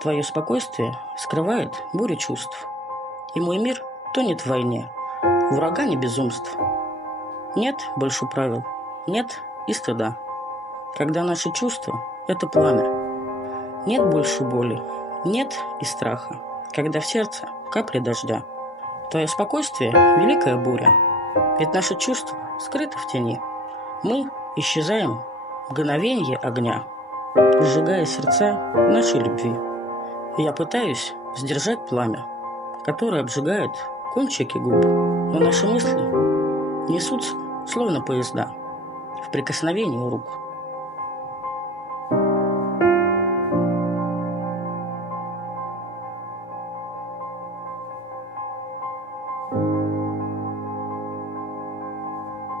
Твое спокойствие скрывает бурю чувств. И мой мир тонет в войне, в урагане безумств. Нет больше правил, нет и стыда. Когда наши чувства – это пламя. Нет больше боли, нет и страха. Когда в сердце капли дождя. Твое спокойствие – великая буря. Ведь наши чувства скрыты в тени. Мы исчезаем в мгновенье огня, сжигая сердца нашей любви. Я пытаюсь сдержать пламя, которое обжигает кончики губ, но наши мысли несутся, словно поезда, в прикосновении рук.